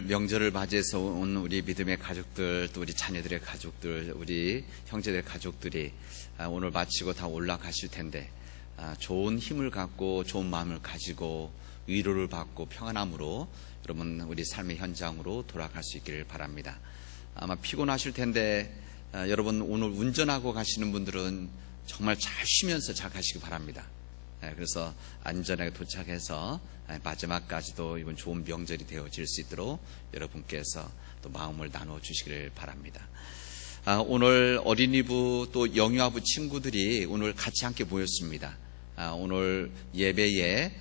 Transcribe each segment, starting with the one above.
오늘 명절을 맞이해서 온 우리 믿음의 가족들, 또 우리 자녀들의 가족들, 우리 형제들의 가족들이 오늘 마치고 다 올라가실 텐데 좋은 힘을 갖고 좋은 마음을 가지고 위로를 받고 평안함으로 여러분 우리 삶의 현장으로 돌아갈 수 있기를 바랍니다. 아마 피곤하실 텐데 여러분 오늘 운전하고 가시는 분들은 정말 잘 쉬면서 잘 가시기 바랍니다. 그래서 안전하게 도착해서 마지막까지도 이번 좋은 명절이 되어질 수 있도록 여러분께서 또 마음을 나눠 주시기를 바랍니다. 오늘 어린이부 또 영유아부 친구들이 오늘 같이 함께 모였습니다. 오늘 예배에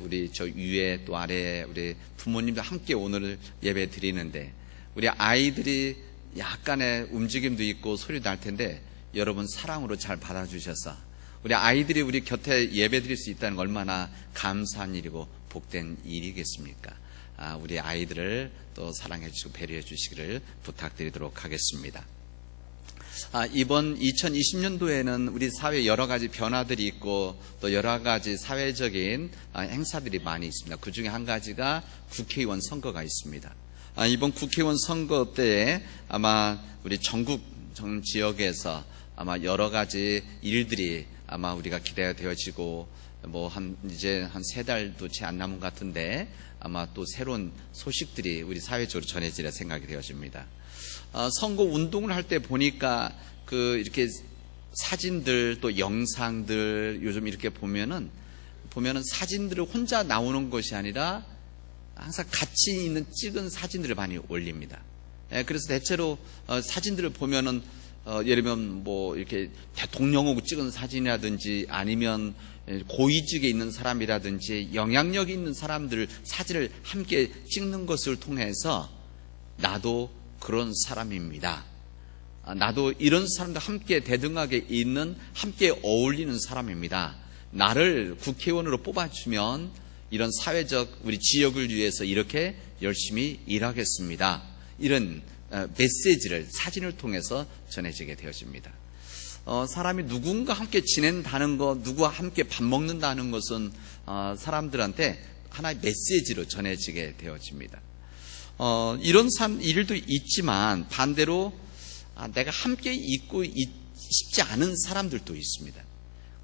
우리 저 위에 또 아래에 우리 부모님도 함께 오늘 예배 드리는데 우리 아이들이 약간의 움직임도 있고 소리도 날 텐데 여러분 사랑으로 잘 받아주셔서 우리 아이들이 우리 곁에 예배 드릴 수 있다는 건 얼마나 감사한 일이고 복된 일이겠습니까? 우리 아이들을 또 사랑해 주시고 배려해 주시기를 부탁드리도록 하겠습니다. 이번 2020년도에는 우리 사회에 여러 가지 변화들이 있고 또 여러 가지 사회적인 행사들이 많이 있습니다. 그 중에 한 가지가 국회의원 선거가 있습니다. 이번 국회의원 선거 때에 아마 우리 전국 전 지역에서 아마 여러 가지 일들이 아마 우리가 기대가 되어지고 이제 한 3달도 채 안 남은 것 같은데 아마 또 새로운 소식들이 우리 사회적으로 전해지려 생각이 되어집니다. 선거 운동을 할 때 보니까 이렇게 사진들 또 영상들 요즘 이렇게 보면은 사진들을 혼자 나오는 것이 아니라 항상 같이 있는 찍은 사진들을 많이 올립니다. 그래서 대체로 사진들을 보면은 예를 들면 이렇게 대통령하고 찍은 사진이라든지 아니면 고위직에 있는 사람이라든지 영향력 있는 사람들 사진을 함께 찍는 것을 통해서 나도 그런 사람입니다. 나도 이런 사람들 함께 대등하게 있는 함께 어울리는 사람입니다. 나를 국회의원으로 뽑아주면 이런 사회적 우리 지역을 위해서 이렇게 열심히 일하겠습니다. 이런 메시지를 사진을 통해서 전해지게 되어집니다. 사람이 누군가 함께 지낸다는 것, 누구와 함께 밥 먹는다는 것은 사람들한테 하나의 메시지로 전해지게 되어집니다. 이런 일도 있지만 반대로 내가 함께 있고 싶지 않은 사람들도 있습니다.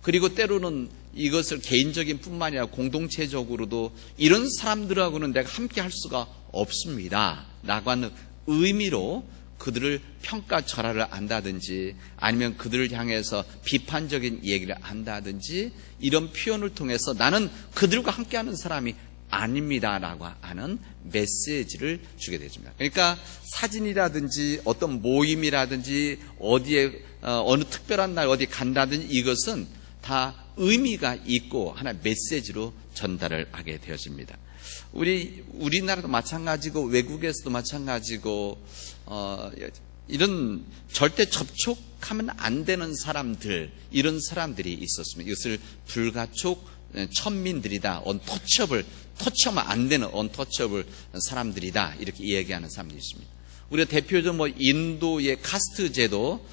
그리고 때로는 이것을 개인적인 뿐만 아니라 공동체적으로도 이런 사람들하고는 내가 함께 할 수가 없습니다 라고 하는 의미로 그들을 평가절하를 한다든지 아니면 그들을 향해서 비판적인 얘기를 한다든지 이런 표현을 통해서 나는 그들과 함께하는 사람이 아닙니다 라고 하는 메시지를 주게 되십니다. 그러니까 사진이라든지 어떤 모임이라든지 어디에 어느 특별한 날 어디 간다든지 이것은 다 의미가 있고 하나의 메시지로 전달을 하게 되어집니다. 우리나라도 마찬가지고 외국에서도 마찬가지고 이런 절대 접촉하면 안 되는 사람들 이런 사람들이 있었습니다. 이것을 불가촉 천민들이다. 터치하면 안 되는 언터처블 사람들이다. 이렇게 이야기하는 사람들이 있습니다. 우리가 대표적으로 인도의 카스트 제도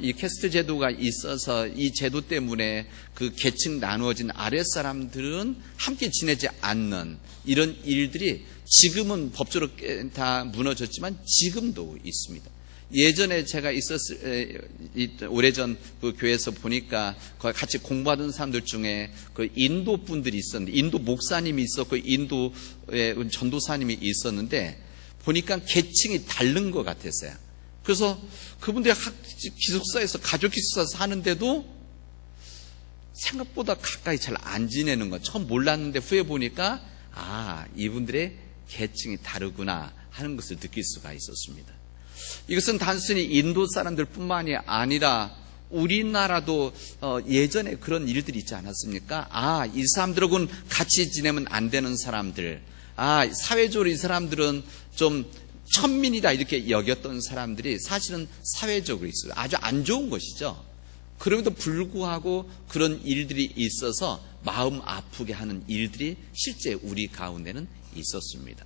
이 캐스트 제도가 있어서 이 제도 때문에 그 계층 나누어진 아랫사람들은 함께 지내지 않는 이런 일들이 지금은 법적으로 다 무너졌지만 지금도 있습니다. 예전에 제가 오래전 그 교회에서 보니까 같이 공부하던 사람들 중에 그 인도 분들이 있었는데 인도 목사님이 있었고 인도의 전도사님이 있었는데 보니까 계층이 다른 것 같았어요. 그래서 그분들이 기숙사에서 가족 기숙사에서 사는데도 생각보다 가까이 잘 안 지내는 거 처음 몰랐는데 후에 보니까 이분들의 계층이 다르구나 하는 것을 느낄 수가 있었습니다. 이것은 단순히 인도 사람들 뿐만이 아니라 우리나라도 예전에 그런 일들이 있지 않았습니까? 이 사람들하고는 같이 지내면 안 되는 사람들, 사회적으로 이 사람들은 좀 천민이다 이렇게 여겼던 사람들이 사실은 사회적으로 있어요. 아주 안 좋은 것이죠. 그럼에도 불구하고 그런 일들이 있어서 마음 아프게 하는 일들이 실제 우리 가운데는 있었습니다.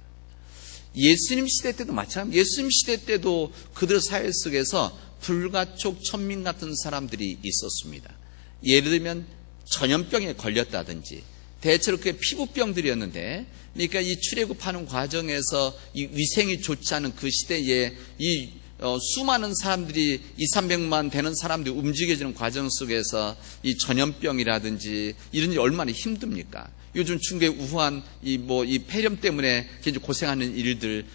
예수님 시대 때도 마찬가지입니다. 예수님 시대 때도 그들 사회 속에서 불가촉 천민 같은 사람들이 있었습니다. 예를 들면 전염병에 걸렸다든지 대체로 그게 피부병들이었는데, 그러니까 이 출애굽하는 과정에서 이 위생이 좋지 않은 그 시대에 이 수많은 사람들이 200~300만 되는 사람들이 움직여지는 과정 속에서 이 전염병이라든지 이런 일이 얼마나 힘듭니까? 요즘 중국의 우한 이 폐렴 때문에 굉장히 고생하는 일들,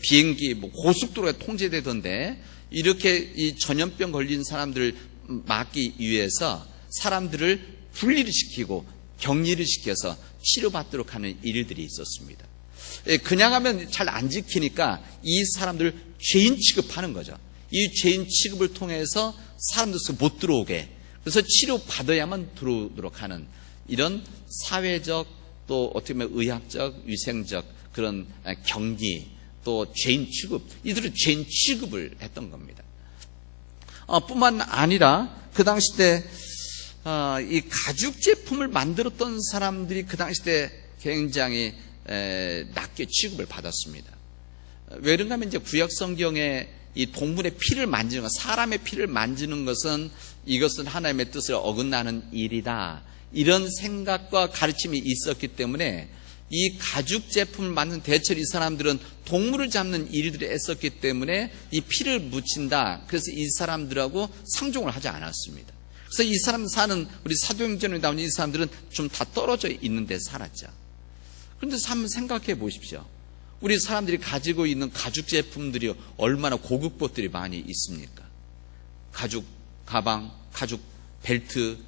비행기 고속도로가 통제되던데, 이렇게 이 전염병 걸린 사람들을 막기 위해서 사람들을 분리를 시키고 격리를 시켜서 치료받도록 하는 일들이 있었습니다. 그냥 하면 잘 안 지키니까 이 사람들을 죄인 취급하는 거죠. 이 죄인 취급을 통해서 사람들 속에 못 들어오게, 그래서 치료받아야만 들어오도록 하는 이런 사회적, 또 어떻게 보면 의학적, 위생적 그런 격리, 또 죄인 취급, 이들은 죄인 취급을 했던 겁니다. 뿐만 아니라 그 당시 때 이 가죽 제품을 만들었던 사람들이 그 당시 때 굉장히 낮게 취급을 받았습니다. 왜 그런가 하면 이제 구약 성경에 이 동물의 피를 만지는 것, 사람의 피를 만지는 것은 이것은 하나님의 뜻을 어긋나는 일이다, 이런 생각과 가르침이 있었기 때문에 이 가죽 제품을 만든 대체로 이 사람들은 동물을 잡는 일들을 했었기 때문에 이 피를 묻힌다, 그래서 이 사람들하고 상종을 하지 않았습니다. 그래서 이 사람 사는, 우리 사도행전에 나오는 이 사람들은 좀 다 떨어져 있는 데 살았죠. 그런데 한번 생각해 보십시오. 우리 사람들이 가지고 있는 가죽 제품들이 얼마나 고급 것들이 많이 있습니까? 가죽 가방, 가죽 벨트,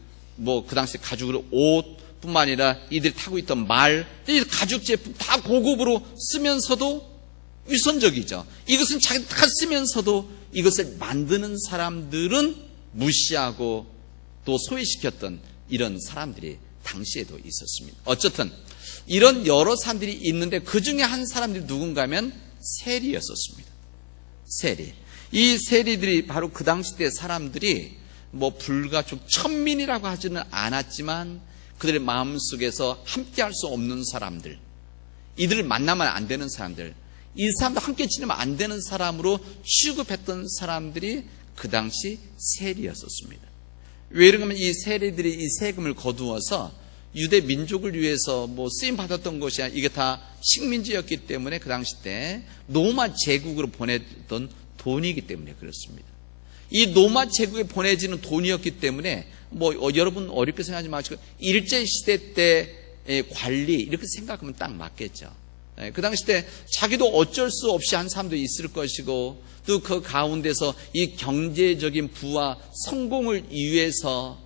그 당시 가죽으로 옷뿐만 아니라 이들이 타고 있던 말, 이 가죽 제품 다 고급으로 쓰면서도 위선적이죠. 이것은 자기가 쓰면서도 이것을 만드는 사람들은 무시하고 또 소외시켰던 이런 사람들이 당시에도 있었습니다. 어쨌든 이런 여러 사람들이 있는데 그 중에 한 사람들이 누군가 하면 세리였었습니다. 세리. 이 세리들이 바로 그 당시 때 사람들이 불가촉 천민이라고 하지는 않았지만 그들의 마음속에서 함께할 수 없는 사람들, 이들을 만나면 안 되는 사람들, 이 사람들 함께 지내면 안 되는 사람으로 취급했던 사람들이 그 당시 세리였었습니다. 왜 그러냐면 이 세리들이 이 세금을 거두어서 유대 민족을 위해서 쓰임 받았던 것이 아니라 이게 다 식민지였기 때문에 그 당시 때 로마 제국으로 보냈던 돈이기 때문에 그렇습니다. 이 로마 제국에 보내지는 돈이었기 때문에 여러분 어렵게 생각하지 마시고 일제 시대 때의 관리 이렇게 생각하면 딱 맞겠죠. 그 당시 때 자기도 어쩔 수 없이 한 사람도 있을 것이고, 또 그 가운데서 이 경제적인 부와 성공을 위해서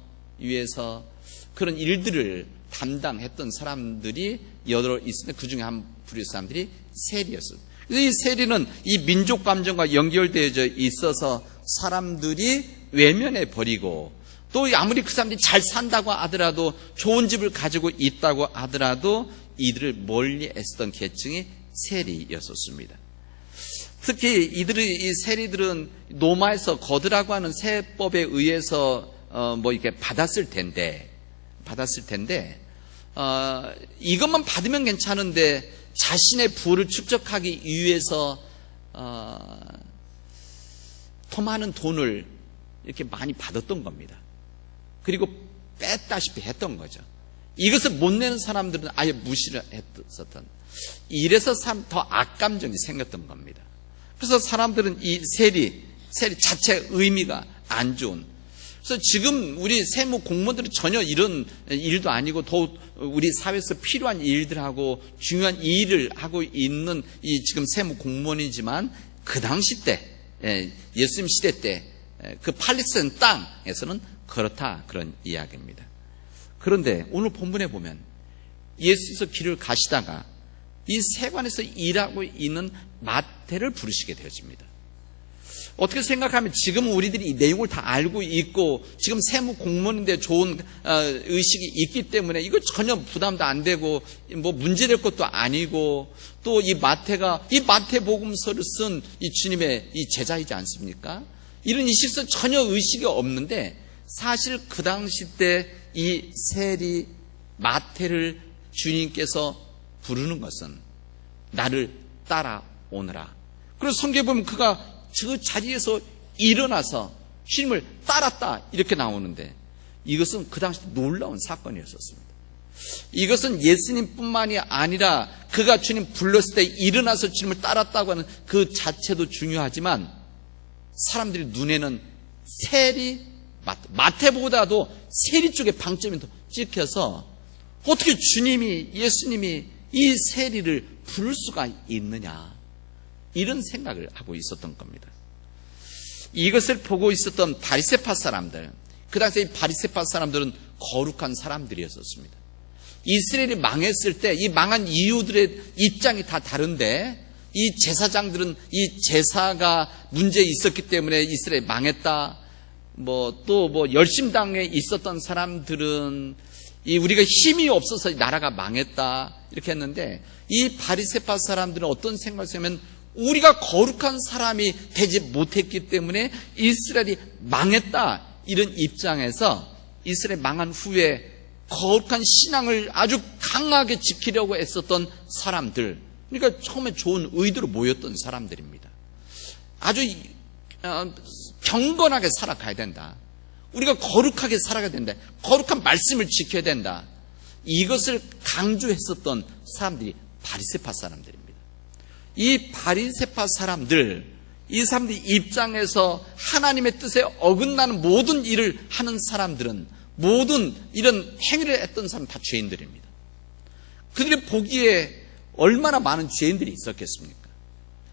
그런 일들을 담당했던 사람들이 여러 있었는데 그 중에 한 부류 사람들이 세리였어요. 이 세리는 이 민족 감정과 연결되어 있어서 사람들이 외면해 버리고, 또 아무리 그 사람들이 잘 산다고 하더라도, 좋은 집을 가지고 있다고 하더라도 이들을 멀리 했던 계층이 세리였었습니다. 특히 이 세리들은 로마에서 거드라고 하는 세법에 의해서 이렇게 받았을 텐데 이것만 받으면 괜찮은데 자신의 부를 축적하기 위해서 더 많은 돈을 이렇게 많이 받았던 겁니다. 그리고 뺐다시피 했던 거죠. 이것을 못 내는 사람들은 아예 무시를 했었던, 이래서 더 악감정이 생겼던 겁니다. 그래서 사람들은 이 세리 자체의 의미가 안 좋은, 그래서 지금 우리 세무 공무원들은 전혀 이런 일도 아니고 더 우리 사회에서 필요한 일들하고 중요한 일을 하고 있는 이 지금 세무 공무원이지만 그 당시 때, 예수님 시대 때 그 팔레스타인 땅에서는 그렇다, 그런 이야기입니다. 그런데 오늘 본문에 보면 예수께서 길을 가시다가 이 세관에서 일하고 있는 마태를 부르시게 되어집니다. 어떻게 생각하면 지금 우리들이 이 내용을 다 알고 있고 지금 세무 공무원인데 좋은 의식이 있기 때문에 이거 전혀 부담도 안 되고 문제될 것도 아니고, 또 이 마태가 이 마태복음서를 쓴 이 주님의 이 제자이지 않습니까? 이런 의식에서 전혀 의식이 없는데, 사실 그 당시 때 이 세리 마태를 주님께서 부르는 것은 나를 따라오너라. 그래서 성경에 보면 그가 그 자리에서 일어나서 주님을 따랐다 이렇게 나오는데, 이것은 그 당시 놀라운 사건이었었습니다. 이것은 예수님뿐만이 아니라 그가 주님 불렀을 때 일어나서 주님을 따랐다고 하는 그 자체도 중요하지만 사람들이 눈에는 세리, 마태보다도 세리 쪽에 방점이 더 찍혀서 어떻게 주님이, 예수님이 이 세리를 부를 수가 있느냐, 이런 생각을 하고 있었던 겁니다. 이것을 보고 있었던 바리새파 사람들, 그 당시에 이 바리새파 사람들은 거룩한 사람들이었습니다. 이스라엘이 망했을 때 이 망한 이유들의 입장이 다 다른데, 이 제사장들은 이 제사가 문제 있었기 때문에 이스라엘이 망했다. 또 열심당에 있었던 사람들은 우리가 힘이 없어서 나라가 망했다, 이렇게 했는데, 이 바리새파 사람들은 어떤 생각을 하냐면 우리가 거룩한 사람이 되지 못했기 때문에 이스라엘이 망했다, 이런 입장에서 이스라엘 망한 후에 거룩한 신앙을 아주 강하게 지키려고 애썼던 사람들, 그러니까 처음에 좋은 의도로 모였던 사람들입니다. 아주 경건하게 살아가야 된다, 우리가 거룩하게 살아가야 된다, 거룩한 말씀을 지켜야 된다, 이것을 강조했었던 사람들이 바리새파 사람들입니다. 이 바리새파 사람들, 이 사람들 입장에서 하나님의 뜻에 어긋나는 모든 일을 하는 사람들은, 모든 이런 행위를 했던 사람은 다 죄인들입니다. 그들이 보기에 얼마나 많은 죄인들이 있었겠습니까?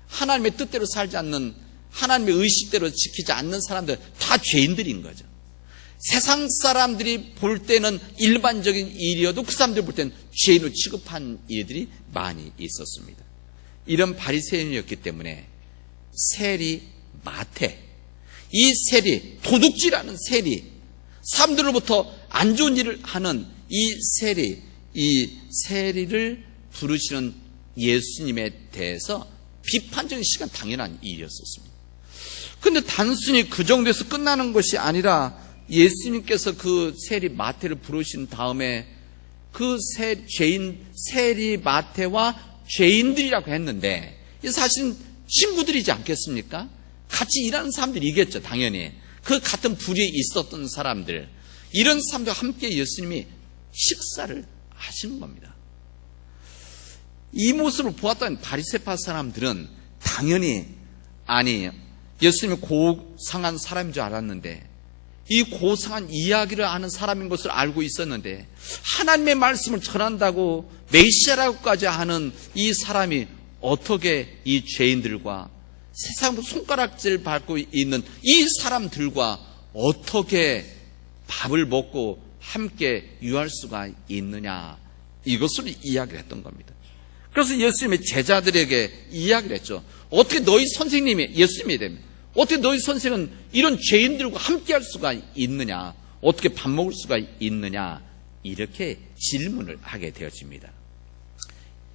하나님의 뜻대로 살지 않는, 하나님의 의식대로 지키지 않는 사람들 다 죄인들인 거죠. 세상 사람들이 볼 때는 일반적인 일이어도 그 사람들 볼 때는 죄인으로 취급한 일들이 많이 있었습니다. 이런 바리새인이었기 때문에 세리, 마태, 이 세리, 도둑질하는 세리, 사람들로부터 안 좋은 일을 하는 이 세리를 부르시는 예수님에 대해서 비판적인 시간, 당연한 일이었었습니다. 그런데 단순히 그 정도에서 끝나는 것이 아니라 예수님께서 그 세리 마태를 부르신 다음에 그 세리 마태와 죄인들이라고 했는데, 이 사실은 친구들이지 않겠습니까? 같이 일하는 사람들이겠죠, 당연히. 그 같은 부류에 있었던 사람들, 이런 사람들과 함께 예수님이 식사를 하시는 겁니다. 이 모습을 보았던 바리새파 사람들은 당연히, 아니, 예수님이 고상한 사람인 줄 알았는데, 이 고상한 이야기를 아는 사람인 것을 알고 있었는데, 하나님의 말씀을 전한다고 메시아라고까지 하는 이 사람이 어떻게 이 죄인들과 세상 손가락질 밟고 있는 이 사람들과 어떻게 밥을 먹고 함께 유할 수가 있느냐, 이것을 이야기를 했던 겁니다. 그래서 예수님의 제자들에게 이야기를 했죠. 어떻게 너희 선생님이, 예수님이 됩니다, 어떻게 너희 선생은 이런 죄인들과 함께 할 수가 있느냐, 어떻게 밥 먹을 수가 있느냐, 이렇게 질문을 하게 되어집니다.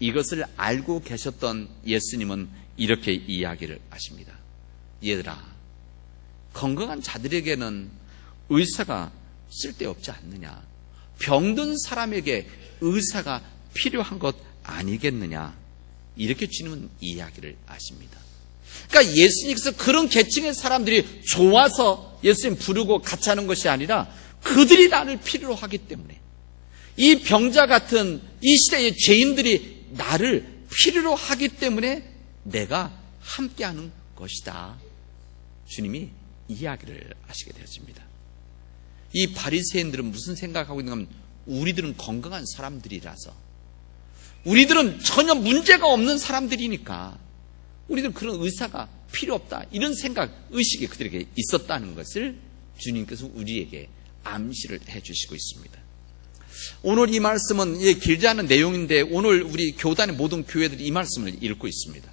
이것을 알고 계셨던 예수님은 이렇게 이야기를 하십니다. 얘들아, 건강한 자들에게는 의사가 쓸데없지 않느냐, 병든 사람에게 의사가 필요한 것 아니겠느냐, 이렇게 주님은 이야기를 하십니다. 그러니까 예수님께서 그런 계층의 사람들이 좋아서 예수님 부르고 같이 하는 것이 아니라 그들이 나를 필요로 하기 때문에, 이 병자 같은 이 시대의 죄인들이 나를 필요로 하기 때문에 내가 함께하는 것이다, 주님이 이야기를 하시게 되었습니다. 이 바리새인들은 무슨 생각하고 있는가 하면, 우리들은 건강한 사람들이라서, 우리들은 전혀 문제가 없는 사람들이니까 우리들은 그런 의사가 필요 없다, 이런 생각, 의식이 그들에게 있었다는 것을 주님께서 우리에게 암시를 해주시고 있습니다. 오늘 이 말씀은 길지 않은 내용인데, 오늘 우리 교단의 모든 교회들이 이 말씀을 읽고 있습니다.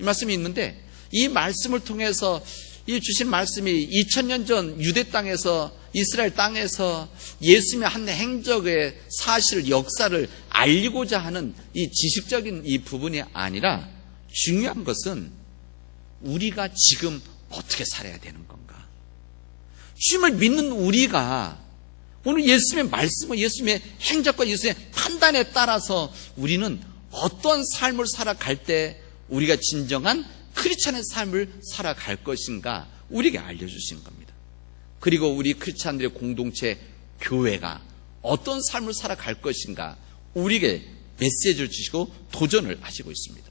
이 말씀이 있는데, 이 말씀을 통해서 이 주신 말씀이 2000년 전 유대 땅에서, 이스라엘 땅에서 예수님의 한 행적의 사실, 역사를 알리고자 하는 이 지식적인 이 부분이 아니라, 중요한 것은 우리가 지금 어떻게 살아야 되는 건가, 주님을 믿는 우리가 오늘 예수님의 말씀과 예수님의 행적과 예수님의 판단에 따라서 우리는 어떤 삶을 살아갈 때 우리가 진정한 크리스찬의 삶을 살아갈 것인가, 우리에게 알려주시는 겁니다. 그리고 우리 크리스찬들의 공동체 교회가 어떤 삶을 살아갈 것인가 우리에게 메시지를 주시고 도전을 하시고 있습니다.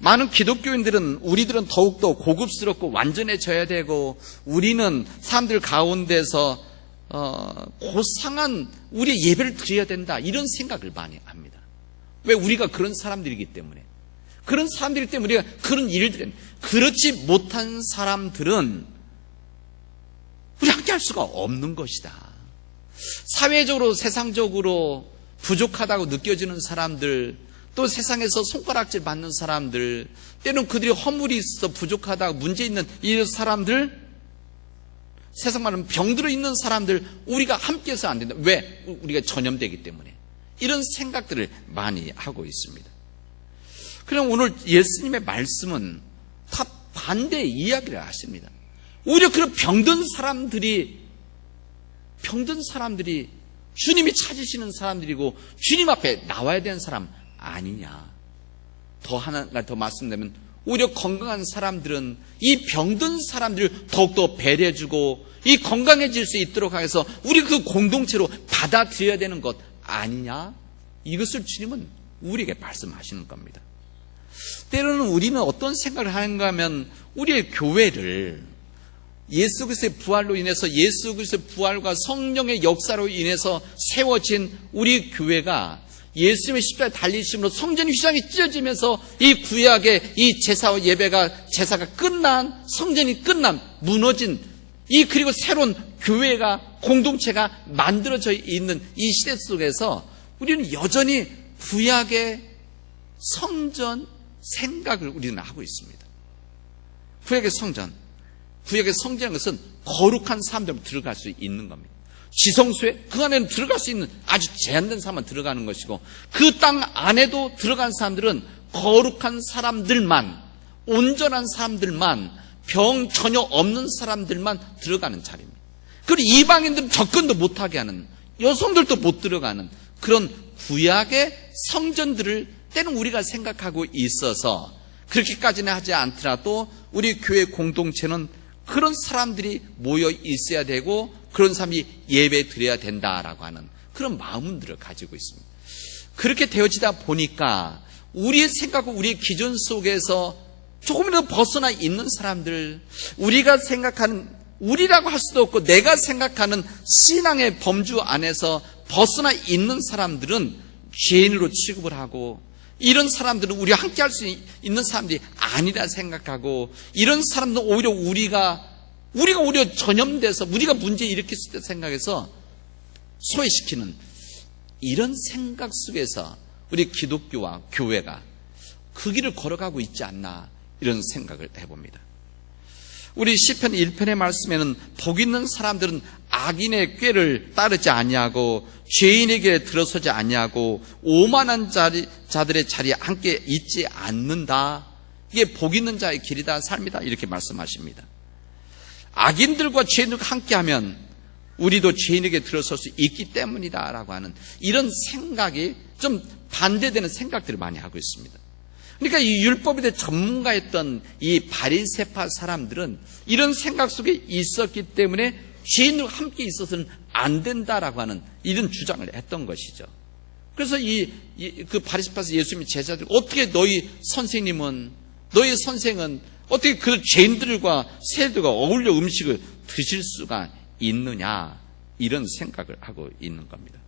많은 기독교인들은 우리들은 더욱더 고급스럽고 완전해져야 되고 우리는 사람들 가운데서 고상한 우리의 예배를 드려야 된다 이런 생각을 많이 합니다. 왜? 우리가 그런 사람들이기 때문에. 그런 사람들이기 때문에 우리가 그런 일들은, 그렇지 못한 사람들은 우리 함께 할 수가 없는 것이다. 사회적으로 세상적으로 부족하다고 느껴지는 사람들, 또 세상에서 손가락질 받는 사람들, 때로는 그들이 허물이 있어 부족하다고 문제 있는 이 사람들, 세상 말하면 병들어 있는 사람들 우리가 함께해서 안 된다. 왜? 우리가 전염되기 때문에. 이런 생각들을 많이 하고 있습니다. 그럼 오늘 예수님의 말씀은 다 반대의 이야기를 하십니다. 오히려 그런 병든 사람들이 주님이 찾으시는 사람들이고 주님 앞에 나와야 되는 사람 아니냐. 하나 더 말씀드리면 오히려 건강한 사람들은 이 병든 사람들을 더욱더 배려해주고 이 건강해질 수 있도록 해서 우리 그 공동체로 받아들여야 되는 것 아니냐. 이것을 주님은 우리에게 말씀하시는 겁니다. 때로는 우리는 어떤 생각을 하는가 하면 우리의 교회를 예수 그리스도의 부활로 인해서, 예수 그리스도의 부활과 성령의 역사로 인해서 세워진 우리 교회가 예수님의 십자가에 달리심으로 성전 휘장이 찢어지면서 이 구약의 이 제사와 제사가 끝난, 성전이 끝난, 무너진 그리고 새로운 교회가, 공동체가 만들어져 있는 이 시대 속에서 우리는 여전히 구약의 성전 생각을 우리는 하고 있습니다. 구약의 성전이라는 것은 거룩한 사람들만 들어갈 수 있는 겁니다. 지성소에 그 안에는 들어갈 수 있는 아주 제한된 사람만 들어가는 것이고, 그 땅 안에도 들어간 사람들은 거룩한 사람들만, 온전한 사람들만, 병 전혀 없는 사람들만 들어가는 자리입니다. 그리고 이방인들은 접근도 못하게 하는, 여성들도 못 들어가는 그런 구약의 성전들을 때는 우리가 생각하고 있어서 그렇게까지는 하지 않더라도 우리 교회 공동체는 그런 사람들이 모여 있어야 되고 그런 사람이 예배 드려야 된다라고 하는 그런 마음들을 가지고 있습니다. 그렇게 되어지다 보니까 우리의 생각과 우리의 기준 속에서 조금이라도 벗어나 있는 사람들, 우리가 생각하는, 우리라고 할 수도 없고 내가 생각하는 신앙의 범주 안에서 벗어나 있는 사람들은 죄인으로 취급을 하고, 이런 사람들은 우리와 함께 할 수 있는 사람들이 아니라 생각하고, 이런 사람들은 오히려 우리가 오히려 전염돼서 우리가 문제 일으켰을 때 생각해서 소외시키는 이런 생각 속에서 우리 기독교와 교회가 그 길을 걸어가고 있지 않나, 이런 생각을 해봅니다. 우리 시편 1편의 말씀에는 복 있는 사람들은 악인의 꾀를 따르지 아니하고 죄인의 길에 들어서지 아니하고 오만한 자들의 자리에 함께 있지 않는다. 이게 복 있는 자의 길이다, 삶이다, 이렇게 말씀하십니다. 악인들과 죄인들과 함께하면 우리도 죄인에게 들어설 수 있기 때문이다 라고 하는 이런 생각이 좀 반대되는 생각들을 많이 하고 있습니다. 그러니까 이 율법에 대해 전문가였던 이 바리새파 사람들은 이런 생각 속에 있었기 때문에 죄인들과 함께 있어서는 안 된다라고 하는 이런 주장을 했던 것이죠. 그래서 그 바리새파에서 예수님의 제자들, 어떻게 너희 선생은 어떻게 그 죄인들과 세리들과 어울려 음식을 드실 수가 있느냐, 이런 생각을 하고 있는 겁니다.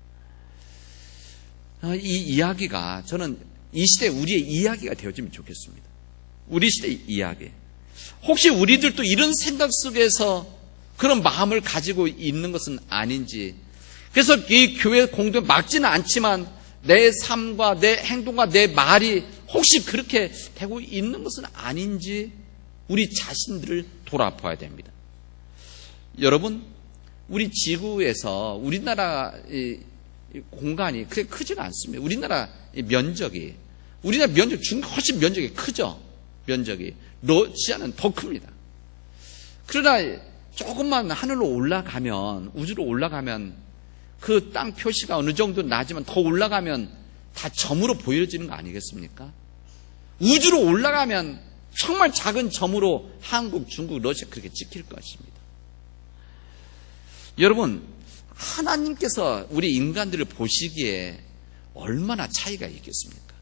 이 이야기가 저는 이 시대에 우리의 이야기가 되어지면 좋겠습니다. 우리 시대의 이야기. 혹시 우리들도 이런 생각 속에서 그런 마음을 가지고 있는 것은 아닌지. 그래서 이 교회 공동체 막지는 않지만 내 삶과 내 행동과 내 말이 혹시 그렇게 되고 있는 것은 아닌지 우리 자신들을 돌아봐야 됩니다. 여러분, 우리 지구에서 우리나라 공간이 그렇게 크지는 않습니다. 우리나라 면적이 중국 훨씬 면적이 크죠. 면적이 러시아는 더 큽니다. 그러나 조금만 하늘로 올라가면, 우주로 올라가면 그 땅 표시가 어느 정도 나지만 더 올라가면 다 점으로 보여지는 거 아니겠습니까? 우주로 올라가면 정말 작은 점으로 한국, 중국, 러시아 그렇게 찍힐 것입니다. 여러분, 하나님께서 우리 인간들을 보시기에 얼마나 차이가 있겠습니까?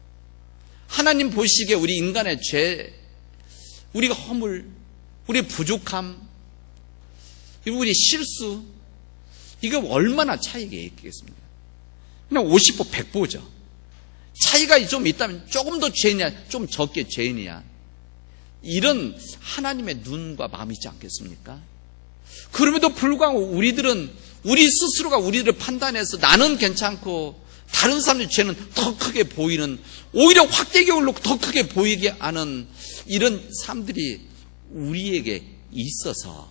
하나님 보시기에 우리 인간의 죄, 우리가 허물, 우리 부족함, 우리 실수, 이거 얼마나 차이가 있겠습니까? 그냥 50보 100보죠. 차이가 좀 있다면 조금 더 죄인이야, 좀 적게 죄인이야. 이런 하나님의 눈과 마음이 있지 않겠습니까? 그럼에도 불구하고 우리들은 우리 스스로가 우리를 판단해서 나는 괜찮고 다른 사람의 죄는 더 크게 보이는, 오히려 확대경으로 더 크게 보이게 하는 이런 삶들이 우리에게 있어서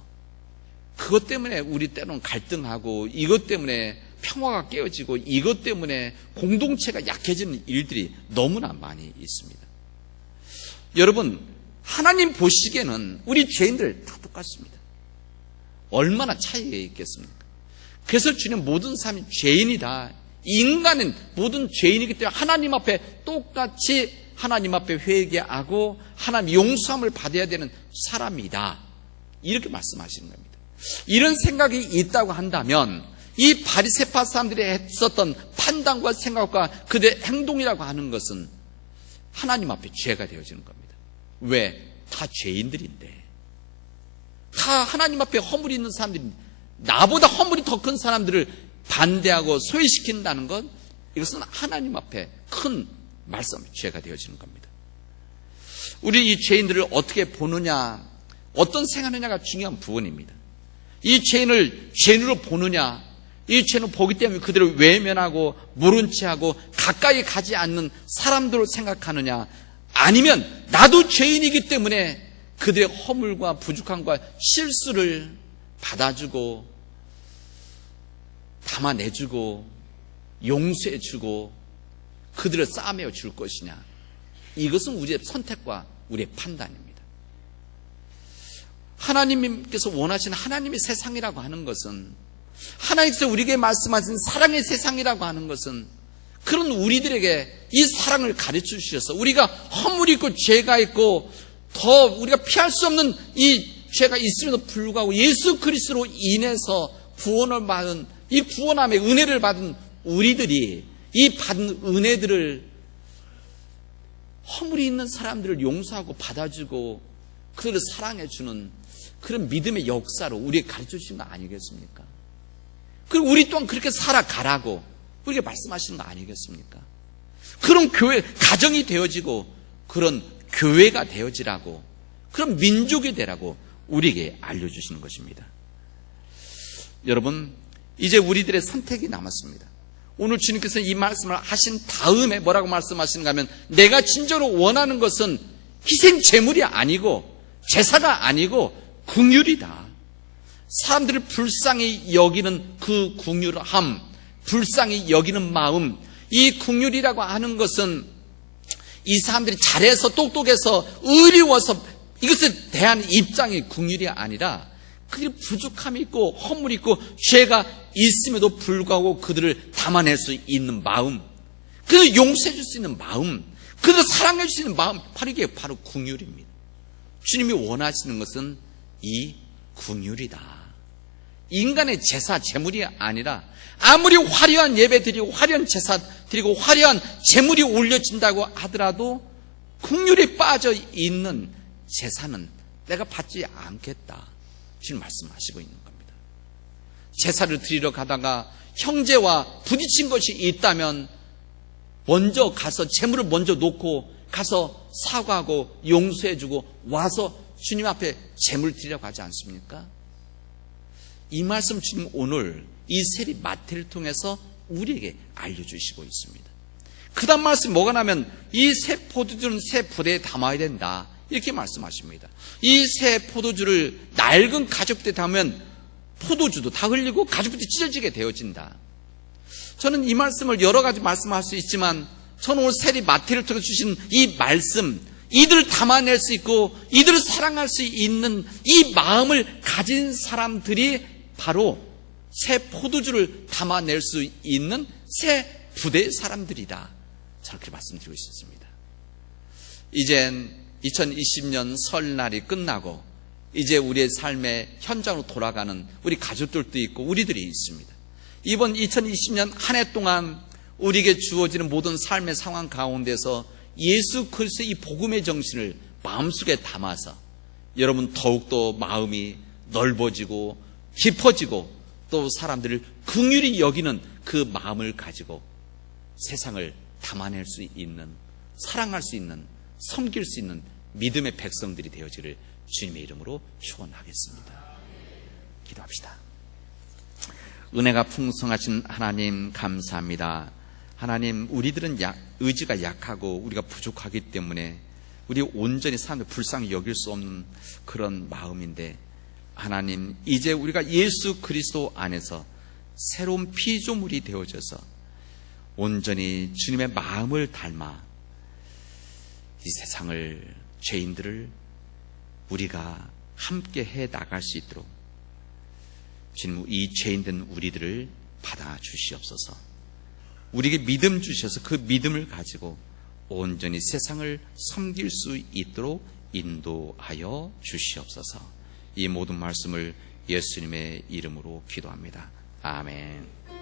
그것 때문에 우리 때로는 갈등하고 이것 때문에 평화가 깨어지고 이것 때문에 공동체가 약해지는 일들이 너무나 많이 있습니다. 여러분, 하나님 보시기에는 우리 죄인들 다 똑같습니다. 얼마나 차이가 있겠습니까? 그래서 주님 모든 사람이 죄인이다. 인간은 모든 죄인이기 때문에 하나님 앞에 똑같이 하나님 앞에 회개하고 하나님 용서함을 받아야 되는 사람이다. 이렇게 말씀하시는 겁니다. 이런 생각이 있다고 한다면 이 바리새파 사람들이 했었던 판단과 생각과 그들의 행동이라고 하는 것은 하나님 앞에 죄가 되어지는 겁니다. 왜? 다 죄인들인데, 다 하나님 앞에 허물이 있는 사람들인데, 나보다 허물이 더 큰 사람들을 반대하고 소외시킨다는 것, 이것은 하나님 앞에 큰 말씀, 죄가 되어지는 겁니다. 우리 이 죄인들을 어떻게 보느냐, 어떤 생각하느냐가 중요한 부분입니다. 이 죄인을 죄인으로 보느냐, 이 죄인을 보기 때문에 그들을 외면하고 모른 채하고 가까이 가지 않는 사람들로 생각하느냐, 아니면 나도 죄인이기 때문에 그들의 허물과 부족함과 실수를 받아주고 담아내주고 용서해주고 그들을 싸매어 줄 것이냐, 이것은 우리의 선택과 우리의 판단입니다. 하나님께서 원하시는 하나님의 세상이라고 하는 것은, 하나님께서 우리에게 말씀하신 사랑의 세상이라고 하는 것은, 그런 우리들에게 이 사랑을 가르쳐 주셔서 우리가 허물이 있고 죄가 있고 더 우리가 피할 수 없는 이 죄가 있음에도 불구하고 예수 그리스도로 인해서 구원을 받은, 이 구원함의 은혜를 받은 우리들이 이 받은 은혜들을, 허물이 있는 사람들을 용서하고 받아주고 그들을 사랑해주는 그런 믿음의 역사로 우리에게 가르쳐 주신 거 아니겠습니까? 그리고 우리 또한 그렇게 살아가라고 우리에게 말씀하시는 거 아니겠습니까? 그런 교회, 가정이 되어지고 그런 교회가 되어지라고, 그런 민족이 되라고 우리에게 알려주시는 것입니다. 여러분, 이제 우리들의 선택이 남았습니다. 오늘 주님께서 이 말씀을 하신 다음에 뭐라고 말씀하시는가 하면, 내가 진정으로 원하는 것은 희생 제물이 아니고 제사가 아니고 긍휼이다. 사람들을 불쌍히 여기는 그 긍휼함, 불쌍히 여기는 마음, 이 긍휼이라고 하는 것은 이 사람들이 잘해서 똑똑해서 의리워서 이것에 대한 입장이 긍휼이 아니라, 그들이 부족함이 있고 허물이 있고 죄가 있음에도 불구하고 그들을 담아낼 수 있는 마음, 그들을 용서해 줄 수 있는 마음, 그들을 사랑해 줄 수 있는 마음, 바로 이게 바로 긍휼입니다. 주님이 원하시는 것은 이 긍휼이다. 인간의 제사, 제물이 아니라, 아무리 화려한 예배 드리고 화려한 제사 드리고 화려한 제물이 올려진다고 하더라도 긍휼이 빠져 있는 제사는 내가 받지 않겠다, 주님 말씀하시고 있는 겁니다. 제사를 드리러 가다가 형제와 부딪힌 것이 있다면 먼저 가서 제물을 먼저 놓고 가서 사과하고 용서해주고 와서 주님 앞에 제물 드리려고 하지 않습니까? 이 말씀 주님 오늘 이 세리 마태를 통해서 우리에게 알려주시고 있습니다. 그 다음 말씀 뭐가 나면, 이 새 포도주는 새 부대에 담아야 된다, 이렇게 말씀하십니다. 이 새 포도주를 낡은 가죽부대에 담으면 포도주도 다 흘리고 가죽부대 찢어지게 되어진다. 저는 이 말씀을 여러 가지 말씀할 수 있지만, 저는 오늘 세리 마태를 통해 주신 이 말씀, 이들을 담아낼 수 있고 이들을 사랑할 수 있는 이 마음을 가진 사람들이 바로 새 포도주를 담아낼 수 있는 새 부대의 사람들이다, 저렇게 말씀드리고 있었습니다. 이젠 2020년 설날이 끝나고 이제 우리의 삶의 현장으로 돌아가는 우리 가족들도 있고 우리들이 있습니다. 이번 2020년 한 해 동안 우리에게 주어지는 모든 삶의 상황 가운데서 예수 그리스도의 이 복음의 정신을 마음속에 담아서 여러분 더욱더 마음이 넓어지고 깊어지고 또 사람들을 긍휼히 여기는 그 마음을 가지고 세상을 담아낼 수 있는, 사랑할 수 있는, 섬길 수 있는 믿음의 백성들이 되어지기를 주님의 이름으로 축원하겠습니다. 기도합시다. 은혜가 풍성하신 하나님 감사합니다. 하나님, 우리들은 의지가 약하고 우리가 부족하기 때문에 우리 온전히 사람을 불쌍히 여길 수 없는 그런 마음인데, 하나님, 이제 우리가 예수 그리스도 안에서 새로운 피조물이 되어져서 온전히 주님의 마음을 닮아 이 세상을, 죄인들을 우리가 함께 해 나갈 수 있도록 주님, 이 죄인된 우리들을 받아 주시옵소서. 우리에게 믿음 주셔서 그 믿음을 가지고 온전히 세상을 섬길 수 있도록 인도하여 주시옵소서. 이 모든 말씀을 예수님의 이름으로 기도합니다. 아멘.